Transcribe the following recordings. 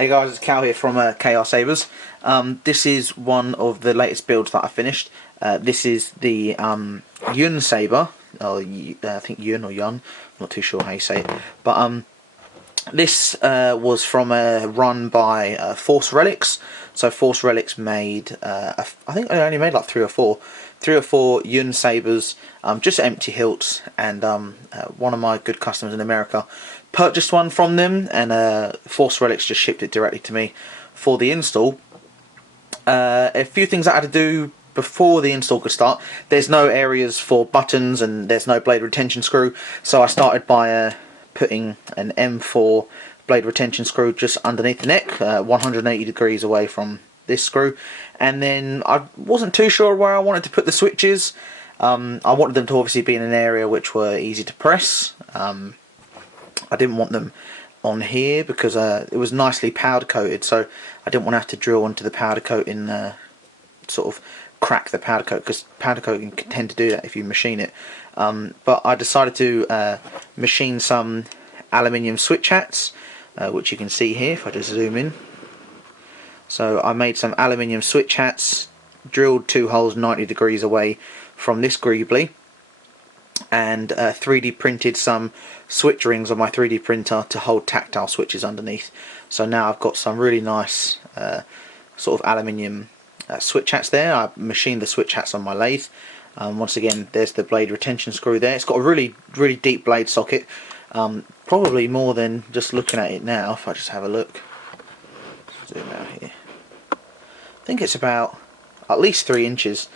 Hey guys, it's Cal here from KR Sabers. This is one of the latest builds that I finished. This is the Yun Saber, or I think Yun or Yun, I'm not too sure how you say it. But this was from a run by Force Relics. So Force Relics made, I think they only made like three or four Yun Sabers, just empty hilts, and one of my good customers in America purchased one from them, and Force Relics just shipped it directly to me for the install. A few things I had to do before the install could start. There's no areas for buttons and there's no blade retention screw, so I started by putting an M4 blade retention screw just underneath the neck, 180 degrees away from this screw, and then I wasn't too sure where I wanted to put the switches. I wanted them to obviously be in an area which were easy to press. I didn't want them on here because it was nicely powder coated, so I didn't want to have to drill onto the powder coating, sort of crack the powder coat, because powder coating can tend to do that if you machine it. But I decided to machine some aluminium switch hats, which you can see here if I just zoom in. So I made some aluminium switch hats, drilled 2 holes 90 degrees away from this greebly, and 3D printed some switch rings on my 3D printer to hold tactile switches underneath. So now I've got some really nice sort of aluminium switch hats there. I machined the switch hats on my lathe. Once again, there's the blade retention screw there. It's got a really deep blade socket, probably more than just looking at it now. If I just have a look, zoom out here, I think it's about at least 3 inches,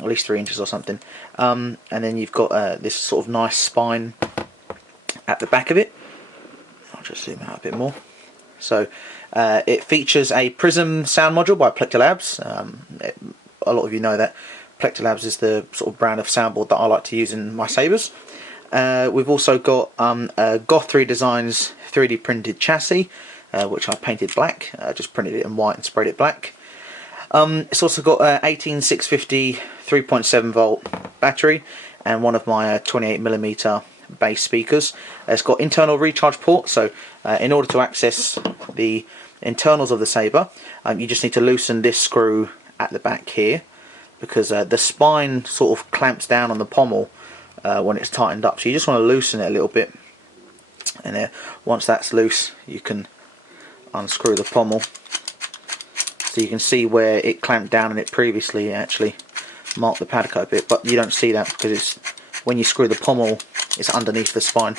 or something. And then you've got this sort of nice spine at the back of it. I'll just zoom out a bit more. So it features a Prism sound module by Plecter Labs. A lot of you know that Plecter Labs is the sort of brand of soundboard that I like to use in my Sabers. We've also got a GOTH 3 Designs 3D printed chassis, which I painted black. Just printed it in white and sprayed it black. It's also got a 18650 3.7 volt battery and one of my 28mm bass speakers. It's got internal recharge port, so in order to access the internals of the Saber, you just need to loosen this screw at the back here, because the spine sort of clamps down on the pommel when it's tightened up, so you just want to loosen it a little bit, and once that's loose you can unscrew the pommel. So you can see where it clamped down and it previously actually marked the powder coat bit, but you don't see that because it's, when you screw the pommel, it's underneath the spine.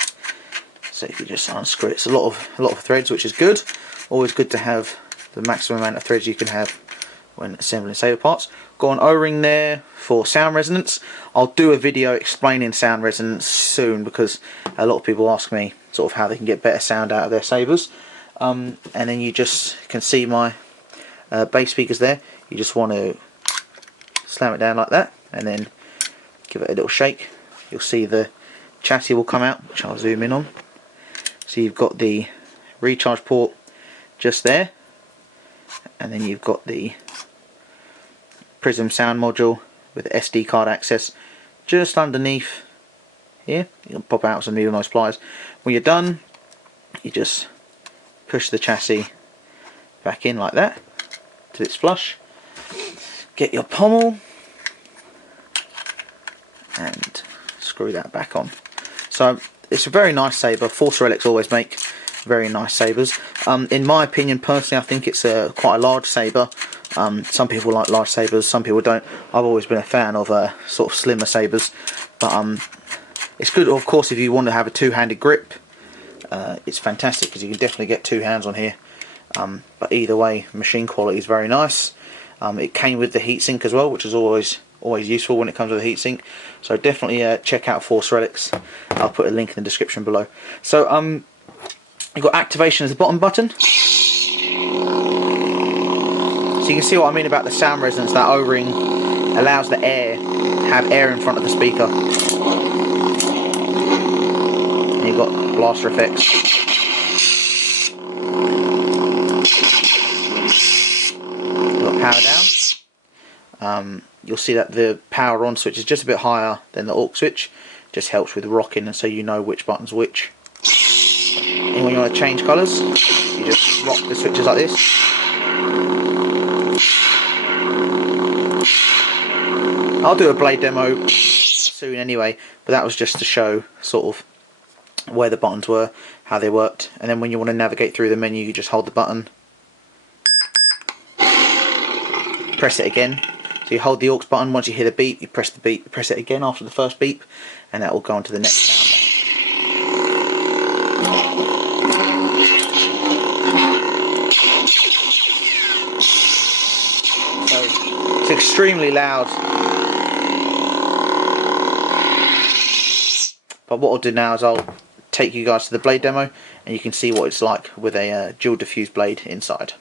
So if you just unscrew it, it's a lot of threads, which is good. Always good to have the maximum amount of threads you can have when assembling Saber parts. Got an O-ring there for sound resonance. I'll do a video explaining sound resonance soon, because a lot of people ask me sort of how they can get better sound out of their Sabers. And then you just can see my bass speakers there. You just want to slam it down like that and then give it a little shake. You'll see the chassis will come out, which I'll zoom in on. So you've got the recharge port just there, and then you've got the Prism sound module with SD card access just underneath here. You can pop out some needle nose pliers. When you're done, you just push the chassis back in like that till it's flush. Get your pommel and screw that back on. So it's a very nice Saber. Force Relics always make very nice Sabers. In my opinion, personally, I think it's quite a large Saber. Some people like large Sabers, some people don't. I've always been a fan of sort of slimmer Sabers, but it's good, of course, if you want to have a two-handed grip. It's fantastic because you can definitely get 2 hands on here. But either way, machine quality is very nice. It came with the heatsink as well, which is always useful when it comes with a heatsink. So definitely check out Force Relics. I'll put a link in the description below. So you've got activation as the bottom button. So you can see what I mean about the sound resonance. That O-ring allows the air to have air in front of the speaker. And you've got blaster effects. You've got power down. You'll see that the power on switch is just a bit higher than the aux switch. Just helps with rocking, and so you know which button's which. And when you want to change colours, You just rock the switches like this. I'll do a blade demo soon anyway, but that was just to show sort of where the buttons were, how they worked, and then when you want to navigate through the menu, you just hold the button, press it again. So you hold the aux button, once you hear the beep, you press the beep, press it again after the first beep, and that will go on to the next sound bank. So it's extremely loud. But what I'll do now is I'll take you guys to the blade demo, and you can see what it's like with a dual diffuse blade inside.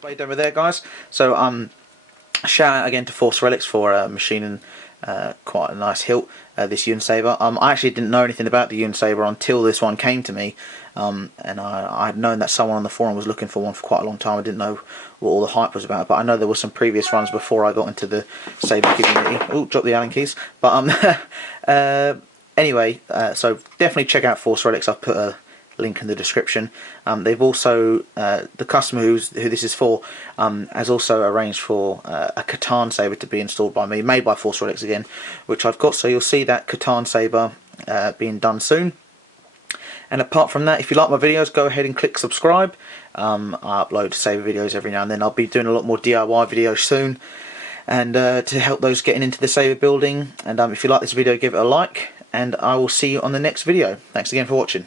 Blade demo there, guys. So shout out again to Force Relics for machining quite a nice hilt, this Untisaber. I actually didn't know anything about the Untisaber until this one came to me, and I had known that someone on the forum was looking for one for quite a long time. I didn't know what all the hype was about, but I know there were some previous runs before I got into the Saber community. Oh, drop the Allen keys. But anyway, so definitely check out Force Relics. I've put a link in the description. They've also, the customer who this is for, has also arranged for a Catan Saber to be installed by me, made by Force Relics again, which I've got, so you'll see that Catan Saber being done soon. And apart from that, if you like my videos, go ahead and click subscribe. I upload Saber videos every now and then. I'll be doing a lot more DIY videos soon, and to help those getting into the Saber building. And if you like this video, give it a like, and I will see you on the next video. Thanks again for watching.